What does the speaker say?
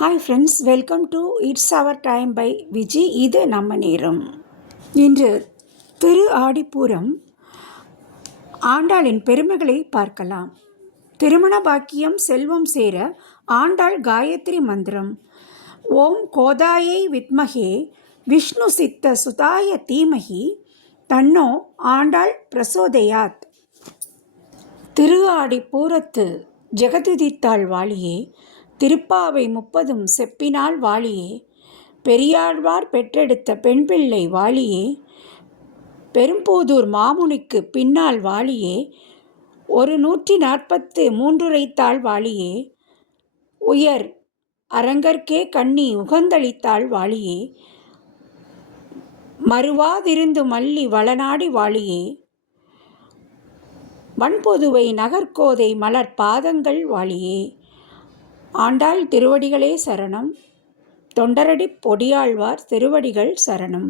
Hi friends, welcome to it's our time by Viji. இது நம்ம நேரம். இன்று திரு ஆடிப்பூரம். ஆண்டாளின் பெருமைகளை பார்க்கலாம். திருமண பாக்கியம் செல்வம் சேர ஆண்டாள் காயத்ரி மந்திரம். ஓம் கோதாயை வித்மகே விஷ்ணு சித்த சுதாய தீமகி தன்னோ ஆண்டாள் பிரசோதயாத். திரு ஆடிப்பூரத்து ஜெகதுதித்தாள் வாழியே, திருப்பாவை 30 செப்பினாள் வாழியே, பெரியாழ்வார் பெற்றெடுத்த பெண் பிள்ளை வாழியே, பெரும்பூதூர் மாமுனிக்கு பின்னால் வாழியே, 143 வாழியே, உயர் அரங்கற்கே கண்ணி உகந்தளித்தாள் வாழியே, மறுவாதிருந்து மல்லி வளநாடி வாழியே, வன்பொதுவை நகர்கோதை மலர் பாதங்கள் வாழியே. ஆண்டாள் திருவடிகளே சரணம். தொண்டரடி பொடியாழ்வார் திருவடிகள் சரணம்.